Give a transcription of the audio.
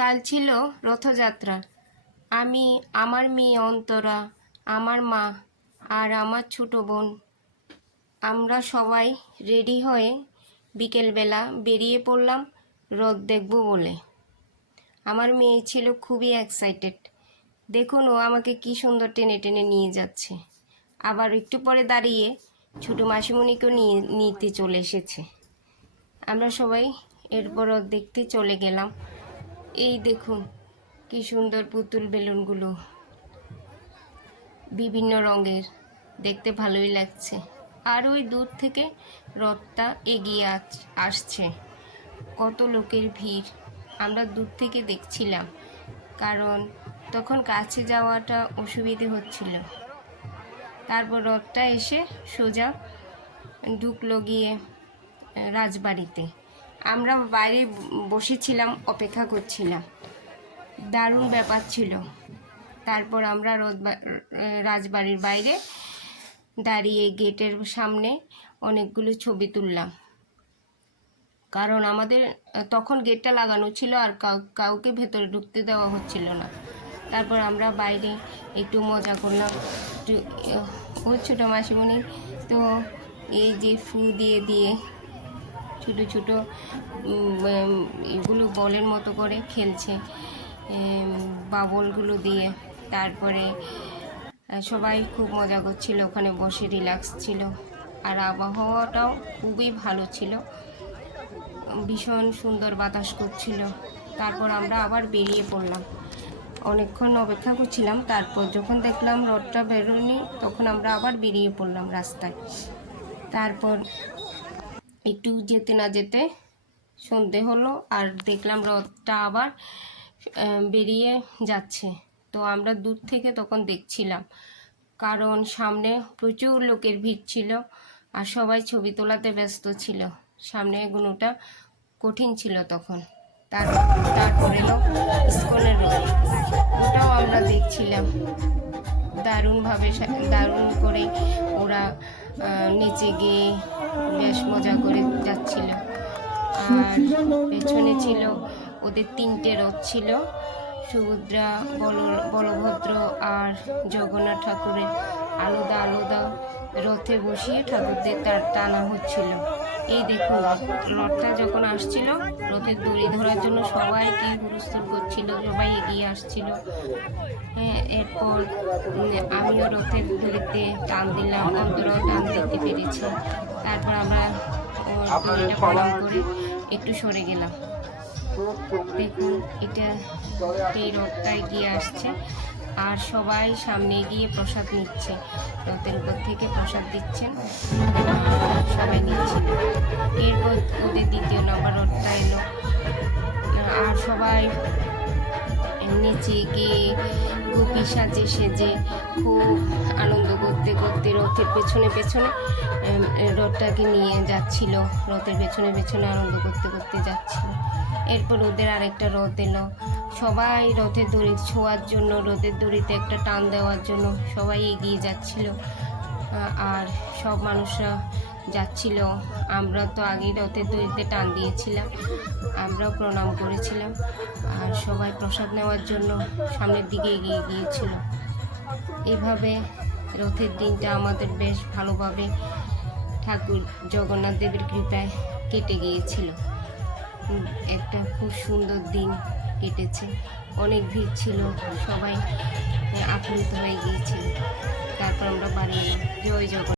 কাল ছিল রথযাত্রা। আমি, আমার মেয়ে অন্তরা, আমার মা আর আমার ছোট বোন আমরা সবাই রেডি হয়ে বিকেলবেলা বেরিয়ে পড়লাম রথ দেখব বলে। আমার মেয়ে ছিল খুবই এক্সাইটেড। দেখুন ও আমাকে কি সুন্দর টেনে টেনে নিয়ে যাচ্ছে। আবার একটু পরে দাঁড়িয়ে ছোটো মাসিমণিকেও নিতে চলে এসেছে। আমরা সবাই এরপর রথ দেখতে চলে গেলাম। এই দেখুন কি সুন্দর পুতুল বেলুনগুলো, বিভিন্ন রঙের, দেখতে ভালোই লাগছে। আর ওই দূর থেকে রথটা এগিয়ে আসছে। কত লোকের ভিড়, আমরা দূর থেকে দেখছিলাম, কারণ তখন কাছে যাওয়াটা অসুবিধে হচ্ছিল। তারপর রথটা এসে সোজা ঢুকলো গিয়ে রাজবাড়িতে। আমরা বাইরে বসেছিলাম, অপেক্ষা করছিলাম। দারুণ ব্যাপার ছিল। তারপর আমরা রাজবাড়ির বাইরে দাঁড়িয়ে গেটের সামনে অনেকগুলো ছবি তুললাম, কারণ আমাদের তখন গেটটা লাগানো ছিল আর কাউকে ভেতরে ঢুকতে দেওয়া হচ্ছিল না। তারপর আমরা বাইরে একটু মজা করলাম। ও ছোটো মাসিমণি তো এই যে ফু দিয়ে দিয়ে ছোটো ছোটো এগুলো বলের মতো করে খেলছে, বাবলগুলো দিয়ে। তারপরে সবাই খুব মজা করছিল, ওখানে বসে রিল্যাক্স ছিল। আর আবহাওয়াটাও খুবই ভালো ছিল, ভীষণ সুন্দর বাতাস করছিল। তারপর আমরা আবার বেরিয়ে পড়লাম। অনেকক্ষণ অপেক্ষা করছিলাম, তারপর যখন দেখলাম রথটা বেরোয়নি তখন আমরা আবার বেরিয়ে পড়লাম রাস্তায়। তারপর একটু যেতে না যেতে সন্ধে হলো, আর দেখলাম রথটা আবার বেরিয়ে যাচ্ছে। তো আমরা দূর থেকে তখন দেখছিলাম, কারণ সামনে প্রচুর লোকের ভিড় ছিল আর সবাই ছবি তোলাতে ব্যস্ত ছিল। সামনে এগোনোটা কঠিন ছিল তখন। তারপর এলো ইস্কনের রথ, ওটাও আমরা দেখছিলাম। দারুণ করে ওরা নিচে গিয়ে বেশ মজা করে যাচ্ছিল। আর পেছনে ছিল ওদের 3টে রথ ছিল, সুভদ্রা, বলভদ্র আর জগন্নাথ ঠাকুরের। আলাদা আলাদা রথে বসিয়ে ঠাকুরদের টানা হচ্ছিল। এই দেখুন রথটা যখন আসছিল, রথের দড়ি ধরার জন্য সবাইকে হুলস্থুল করছিল, সবাই এগিয়ে আসছিল। এরপর আমিও রথের দড়িতে টান দিলাম, অন্তরাও টান দিতে পেরেছে। তারপর আমরা দড়িটা প্রণাম করে একটু সরে গেলাম। দেখুন এই রথটা এগিয়ে আসছে আর সবাই সামনে গিয়ে প্রসাদ নিচ্ছে। রথের উপর থেকে প্রসাদ দিচ্ছেন, সবাই নিচ্ছিল। এরপর ওদের 2য় নম্বর রথটা এলো, আর সবাই নিচে গিয়ে গোপী সেজে খুব আনন্দ করতে করতে রথের পেছনে পেছনে রথটাকে নিয়ে যাচ্ছিল। রথের পেছনে পেছনে আনন্দ করতে করতে যাচ্ছিল। এরপর ওদের আরেকটা রথ এলো, সবাই রথের দড়ি ছোঁয়ার জন্য, রথের দড়িতে একটা টান দেওয়ার জন্য সবাই এগিয়ে যাচ্ছিল। আর সব মানুষরা যাচ্ছিল। আমরা তো আগেই রথের দড়িতে টান দিয়েছিলাম, আমরাও প্রণাম করেছিলাম। আর সবাই প্রসাদ নেওয়ার জন্য সামনের দিকে এগিয়ে গিয়েছিল। এভাবে রথের দিনটা আমাদের বেশ ভালোভাবে ঠাকুর জগন্নাথ দেবের কৃপায় কেটে গিয়েছিল। একটা খুব সুন্দর দিন কেটেছে। অনেক ভিড় ছিল, সবাই আপ্লুত হয়ে গিয়েছিল। তারপর আমরা বাড়ি এলাম। জয় জগন্নাথ।